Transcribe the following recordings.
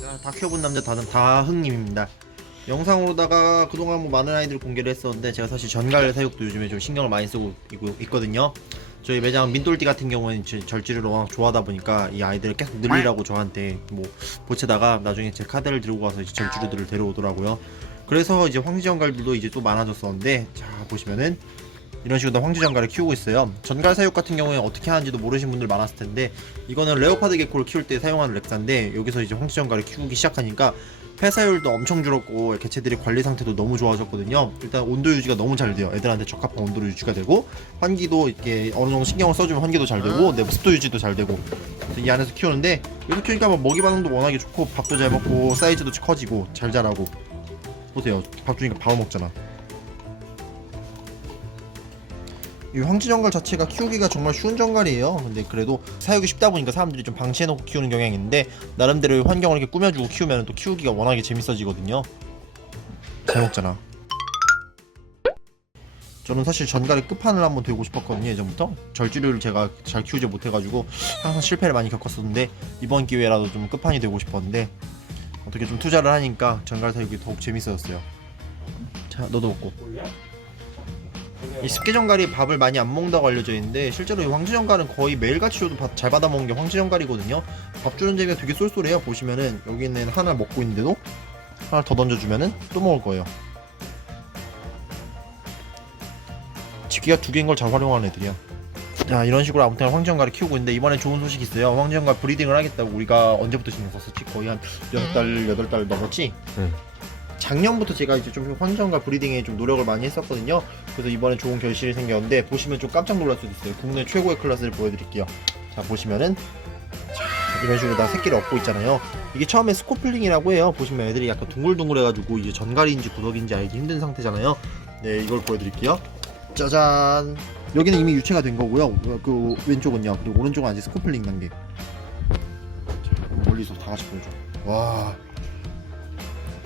자, 다 키워본 남자 다는 다흥님입니다. 영상으로다가 그동안 뭐 많은 아이들 공개를 했었는데 제가 사실 전갈 사육도 요즘에 좀 신경을 많이 쓰고 있- 있거든요. 저희 매장 민돌띠 같은 경우는 제- 절지를 워낙 좋아하다 보니까 이 아이들을 계속 늘리라고 저한테 뭐 보채다가 나중에 제 카드를 들고 가서 이제 절주류들을 데려오더라고요. 그래서 이제 황지전갈들도 이제 또 많아졌었는데 자 보시면은 이런 식으로 다 황지전갈을 키우고 있어요. 전갈 사육 같은 경우에 어떻게 하는지도 모르신 분들 많았을 텐데 이거는 레오파드 개코를 키울 때 사용하는 렉사인데 여기서 이제 황지전갈을 키우기 시작하니까 폐사율도 엄청 줄었고 개체들이 관리 상태도 너무 좋아졌거든요. 일단 온도 유지가 너무 잘 돼요. 애들한테 적합한 온도로 유지가 되고 환기도 이렇게 어느 정도 신경을 써주면 환기도 잘 되고 내 습도 유지도 잘 되고 이 안에서 키우는데 여기서 키우니까 뭐 먹이 반응도 워낙에 좋고 밥도 잘 먹고 사이즈도 커지고 잘 자라고 보세요. 밥 주니까 바로 먹잖아. 이 황지 정갈 자체가 키우기가 정말 쉬운 정갈이에요. 근데 그래도 사육이 쉽다 보니까 사람들이 좀 방치해놓고 키우는 경향이 있는데 나름대로 환경을 이렇게 꾸며주고 키우면 또 키우기가 워낙에 재밌어지거든요. 잘 먹잖아. 저는 사실 전갈의 끝판을 한번 되고 싶었거든요 예전부터 절주류를 제가 잘 키우지 못해가지고 항상 실패를 많이 겪었었는데 이번 기회라도 좀 끝판이 되고 싶었는데 어떻게 좀 투자를 하니까 전갈 사육이 더욱 재밌어졌어요 자 너도 먹고 이 습계전갈이 밥을 많이 안 먹는다고 알려져 있는데 실제로 이 황지전갈은 거의 매일같이 줘도 밥 잘 받아 먹는 게 황지전갈이거든요 밥 주는 재미가 되게 쏠쏠해요 보시면은 여기는 하나 먹고 있는데도 하나 더 던져주면은 또 먹을 거예요 집기가 두 개인 걸 잘 활용하는 애들이야 자 이런 식으로 아무튼 황지전갈을 키우고 있는데 이번에 좋은 소식이 있어요 황지전갈 브리딩을 하겠다고 우리가 언제부터 신경 썼었지? 거의 한 6달 8달 넘었지? 응. 작년부터 제가 이제 좀 황지전갈 브리딩에 좀 노력을 많이 했었거든요. 그래서 이번에 좋은 결실이 생겼는데 보시면 좀 깜짝 놀랄 수도 있어요. 국내 최고의 클래스를 보여드릴게요. 자 보시면은 자, 이런 식으로 다 새끼를 얻고 있잖아요. 이게 처음에 스코플링이라고 해요. 보시면 애들이 약간 둥글둥글해가지고 이제 전갈인지 구덕인지 알기 힘든 상태잖아요. 네 이걸 보여드릴게요. 짜잔! 여기는 이미 유체가 된 거고요. 그 왼쪽은요. 그리고 오른쪽은 아직 스코플링 단계. 자, 멀리서 다 같이 보여줘. 와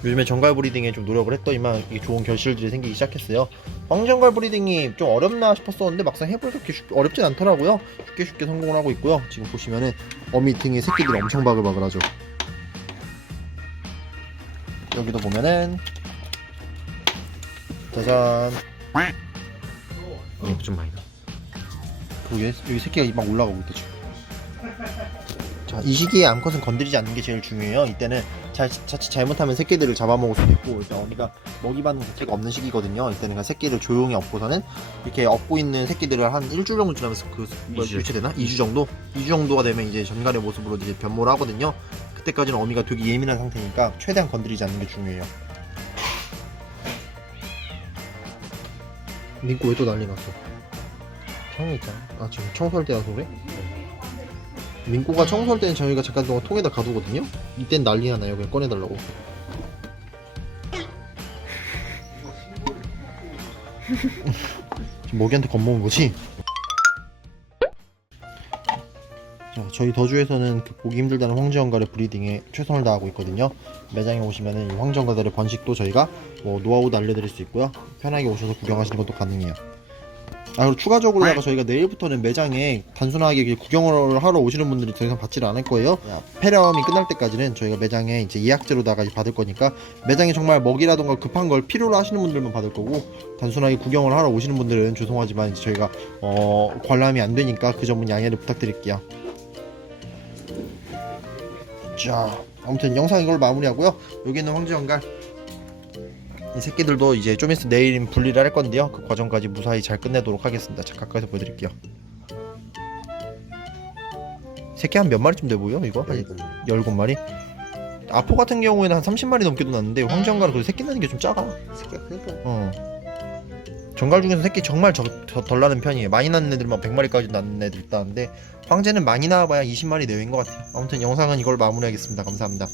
요즘에 전갈 브리딩에 좀 노력을 했더니만 좋은 결실들이 생기기 시작했어요. 황전갈 브리딩이 좀 어렵나 싶었었는데 막상 해보니까 그렇게 쉽- 어렵진 않더라고요. 쉽게 쉽게 성공을 하고 있고요. 지금 보시면은 어미 등에 새끼들이 엄청 바글바글하죠. 여기도 보면은 짜잔. 어, 좀 많이 나. 그리고 얘- 여기 새끼가 막 올라가고 있대 지금 자, 이 시기에 암컷은 건드리지 않는 게 제일 중요해요. 이때는 자, 자칫 잘못하면 새끼들을 잡아먹을 수도 있고, 일단 어미가 먹이 받는 자체가 없는 시기거든요. 이때는 그냥 새끼를 조용히 업고서는 이렇게 업고 있는 새끼들을 한 일주일 정도 지나면서 그 뭐. 유체되나? 2주 정도? 2주 정도가 되면 이제 전갈의 모습으로 이제 변모를 하거든요. 그때까지는 어미가 되게 예민한 상태니까 최대한 건드리지 않는 게 중요해요. 민코 왜또 난리 났어? 형이 있잖아. 아 지금 청소할 때라서 그래? 민코가 청소할 때는 저희가 잠깐 동안 통에다 가두거든요? 이땐 난리가 나요. 그냥 꺼내달라고. 지금 먹이한테 겁먹은 거지? 자, 저희 더주에서는 그 보기 힘들다는 황지연갈의 브리딩에 최선을 다하고 있거든요. 매장에 오시면은 이 황지연갈의 번식도 저희가 뭐 노하우도 알려드릴 수 있고요. 편하게 오셔서 구경하시는 것도 가능해요. 아 그리고 추가적으로다가 저희가 내일부터는 매장에 단순하게 구경을 하러 오시는 분들이 더 이상 받지를 않을 거예요. 폐렴이 끝날 때까지는 저희가 매장에 이제 예약제로다가 받을 거니까 매장에 정말 먹이라던가 급한 걸 필요로 하시는 분들만 받을 거고 단순하게 구경을 하러 오시는 분들은 죄송하지만 이제 저희가 어 관람이 안 되니까 그 점은 양해를 부탁드릴게요. 자 아무튼 영상 이걸 마무리하고요. 여기 있는 황지연갈 이 새끼들도 이제 좀 있으면 내일 분리를 할 건데요. 그 과정까지 무사히 잘 끝내도록 하겠습니다. 자, 가까이서 보여드릴게요. 새끼 한 몇 마리쯤 돼 보여? 이거? 한 17마리? 아포 같은 경우에는 한 30마리 넘게도 났는데 황정갈은 그래도 새끼 나는 게 좀 작아. 새끼가 크니까. 어. 정갈 중에서 새끼 정말 적- 더- 덜 나는 편이에요. 많이 낳는 애들만 100마리까지 낳는 애들 있다는데 황제는 많이 낳아봐야 20마리 내외인 것 같아요. 아무튼 영상은 이걸 마무리하겠습니다. 감사합니다.